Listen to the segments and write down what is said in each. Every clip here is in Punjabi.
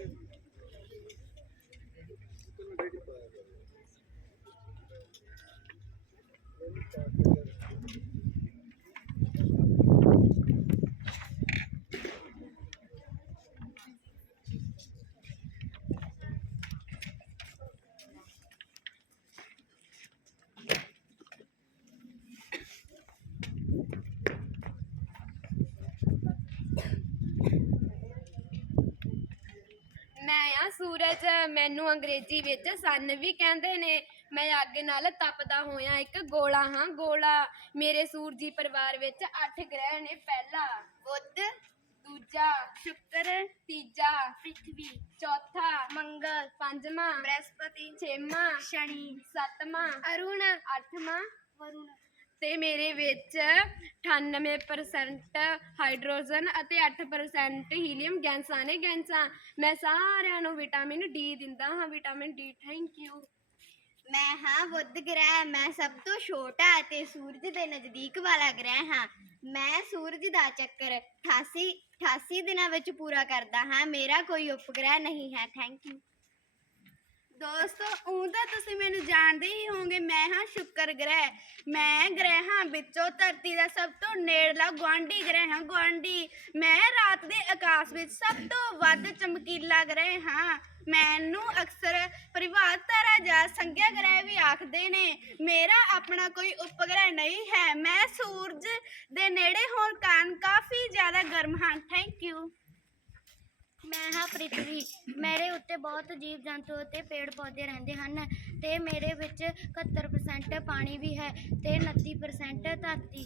ਮੈਂ ਆ, ਸੂਰਜ ਮੈਨੂੰ ਅੰਗਰੇਜ਼ੀ ਵਿੱਚ ਸਨ ਵੀ ਕਹਿੰਦੇ ਨੇ। ਮੈਂ ਅੱਗ ਨਾਲ ਤਪਦਾ ਹੋਇਆ ਇੱਕ ਗੋਲਾ ਹਾਂ, ਗੋਲਾ ਮੇਰੇ ਸੂਰਜੀ ਪਰਿਵਾਰ ਵਿੱਚ 8 ਗ੍ਰਹਿ ਨੇ। ਪਹਿਲਾ, ਬੁੱਧ, ਦੂਜਾ, ਸ਼ੁੱਕਰ, ਤੀਜਾ, ਪ੍ਰਿਥਵੀ, ਚੌਥਾ, ਮੰਗਲ, ਪੰਜਵਾਂ, ਬ੍ਰਹਸਪਤੀ, ਛੇਵਾਂ, ਸ਼ਨੀ, ਸੱਤਵਾਂ, ਅਰੁਣ, ਅੱਠਵਾਂ, ਵਰੁਣ। ਤੇ ਮੇਰੇ ਵਿੱਚ 98% ਹਾਈਡਰੋਜਨ ਅਤੇ 8% ਹੀਲੀਅਮ ਗੈਸਾਂ ਨੇ ਗੈਸਾਂ ਮੈਂ ਸਾਰਿਆਂ ਨੂੰ ਵਿਟਾਮਿਨ ਡੀ ਦਿੰਦਾ ਹਾਂ ਵਿਟਾਮਿਨ ਡੀ ਥੈਂਕ ਯੂ ਮੈਂ ਹਾਂ ਬੁੱਧ ਗ੍ਰਹਿ, ਮੈਂ ਸਭ ਤੋਂ ਛੋਟਾ ਅਤੇ ਸੂਰਜ ਦੇ ਨਜ਼ਦੀਕ ਵਾਲਾ ਗ੍ਰਹਿ ਹਾਂ। ਮੈਂ ਸੂਰਜ ਦਾ ਚੱਕਰ 88 88 ਦਿਨਾਂ ਵਿੱਚ ਪੂਰਾ ਕਰਦਾ ਹਾਂ। ਮੇਰਾ ਕੋਈ ਉਪਗ੍ਰਹਿ ਨਹੀਂ ਹੈ ਥੈਂਕ ਯੂ ਦੋਸਤੋ ਉਹ ਤਾਂ ਤੁਸੀਂ ਮੈਨੂੰ ਜਾਣਦੇ ਹੀ ਹੋਵੋਗੇ, ਮੈਂ ਹਾਂ ਸ਼ੁੱਕਰ ਗ੍ਰਹਿ। ਮੈਂ ਗ੍ਰਹਿਾਂ ਵਿੱਚੋਂ ਧਰਤੀ ਦਾ ਸਭ ਤੋਂ ਨੇੜਲਾ ਗੁਆਂਢੀ ਗ੍ਰਹਿ ਹਾਂ, ਗੁਆਂਢੀ। ਮੈਂ ਰਾਤ ਦੇ ਆਕਾਸ਼ ਵਿੱਚ ਸਭ ਤੋਂ ਵੱਧ ਚਮਕੀਲਾ ਗ੍ਰਹਿ ਹਾਂ। ਮੈਨੂੰ ਅਕਸਰ ਪਰਿਵਾਰ ਤਾਰਾ ਜਾਂ ਸੰਗਿਆ ਗ੍ਰਹਿ ਵੀ ਆਖਦੇ ਨੇ। ਮੇਰਾ ਆਪਣਾ ਕੋਈ ਉਪਗ੍ਰਹਿ ਨਹੀਂ ਹੈ। ਮੈਂ ਸੂਰਜ ਦੇ ਨੇੜੇ ਹੋਣ ਕਾਰਨ ਕਾਫੀ ਜ਼ਿਆਦਾ ਗਰਮ ਹਾਂ। ਥੈਂਕ ਯੂ ਮੈਂ ਹਾਂ ਪ੍ਰਿਥਵੀ। ਮੇਰੇ ਉੱਤੇ ਬਹੁਤ ਜੀਵ ਜੰਤੂ ਅਤੇ ਪੇੜ ਪੌਦੇ ਰਹਿੰਦੇ ਹਨ ਤੇ ਮੇਰੇ ਵਿੱਚ 71% ਪਾਣੀ ਵੀ ਹੈ ਤੇ 29% ਧਰਤੀ।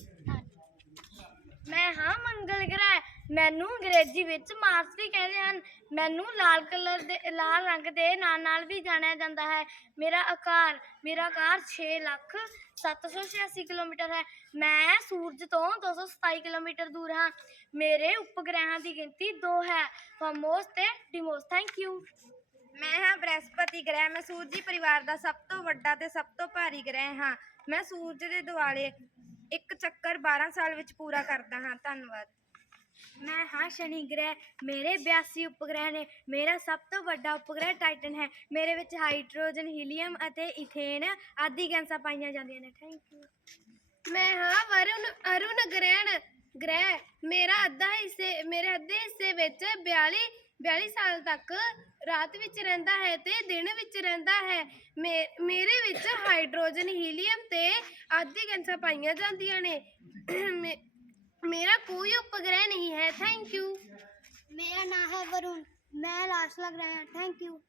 ਮੈਂ ਹਾਂ ਮੰਗਲ ਗ੍ਰਹਿ। ਮੈਨੂੰ ਅੰਗਰੇਜ਼ੀ ਵਿੱਚ ਮਾਰਸ ਵੀ ਕਹਿੰਦੇ ਹਨ। ਮੈਨੂੰ ਲਾਲ ਕਲਰ ਦੇ, ਲਾਲ ਰੰਗ ਦੇ ਨਾਂ ਨਾਲ ਵੀ ਜਾਣਿਆ ਜਾਂਦਾ ਹੈ। ਮੇਰਾ ਆਕਾਰ ਮੇਰਾ ਆਕਾਰ 6 ਲੱਖ 786 ਕਿਲੋਮੀਟਰ ਹੈ। ਮੈਂ ਸੂਰਜ ਤੋਂ 227 ਕਿਲੋਮੀਟਰ ਦੂਰ ਹਾਂ। ਮੇਰੇ ਉਪਗ੍ਰਹਿਾਂ ਦੀ ਗਿਣਤੀ 2 ਹੈ। ਫਾਮੋਸ ਤੇ ਡਿਮੋਸ। ਥੈਂਕ ਯੂ ਮੈਂ ਹਾਂ ਬ੍ਰਹਿਸਪਤੀ ਗ੍ਰਹਿ। ਮੈਂ ਸੂਰਜੀ ਪਰਿਵਾਰ ਦਾ ਸਭ ਤੋਂ ਵੱਡਾ ਤੇ ਸਭ ਤੋਂ ਭਾਰੀ ਗ੍ਰਹਿ ਹਾਂ। ਮੈਂ ਸੂਰਜ ਦੇ ਦੁਆਲੇ ਇੱਕ ਚੱਕਰ 12 ਸਾਲ ਵਿੱਚ ਪੂਰਾ ਕਰਦਾ ਹਾਂ। ਧੰਨਵਾਦ। ਮੈਂ ਹਾਂ ਸ਼ਨੀ ਗ੍ਰਹਿ, ਮੇਰੇ 82 ਉਪਗ੍ਰਹਿ ਨੇ, ਮੇਰਾ ਸਭ ਤੋਂ ਵੱਡਾ ਉਪਗ੍ਰਹਿ ਟਾਈਟਨ ਹੈ। ਮੇਰੇ ਵਿੱਚ ਹਾਈਡਰੋਜਨ, ਹੀਲੀਅਮ ਅਤੇ ਇਥੇਨ ਆਦਿ ਗੈਸਾਂ ਪਾਈਆਂ ਜਾਂਦੀਆਂ ਨੇ। ਥੈਂਕ ਯੂ ਮੈਂ ਹਾਂ ਵਰੁਣ, ਅਰੁਣ ਗ੍ਰਹਿਣ ਗ੍ਰਹਿ, ਮੇਰਾ ਅੱਧਾ ਹਿੱਸੇ, ਮੇਰੇ ਅੱਧੇ ਹਿੱਸੇ ਵਿੱਚ 42 42 ਸਾਲ ਤੱਕ ਰਾਤ ਵਿੱਚ ਰਹਿੰਦਾ ਹੈ ਤੇ ਦਿਨ ਵਿੱਚ ਰਹਿੰਦਾ ਹੈ। ਮੇ- ਮੇਰੇ ਵਿੱਚ ਹਾਈਡਰੋਜਨ, ਹੀਲੀਅਮ ਤੇ ਆਦਿ ਗੈਸਾਂ ਪਾਈਆਂ ਜਾਂਦੀਆਂ ਨੇ। ਮੇ- ਮੇਰਾ ਕੋਈ ਉਪਗ੍ਰਹਿ ਨਹੀਂ ਹੈ। ਥੈਂਕ ਯੂ ਮੇਰਾ ਨਾਮ ਹੈ ਵਰੁਣ। ਮੈਂ ਲਾਸਟ ਲੱਗ ਰਿਹਾ ਥੈਂਕ ਯੂ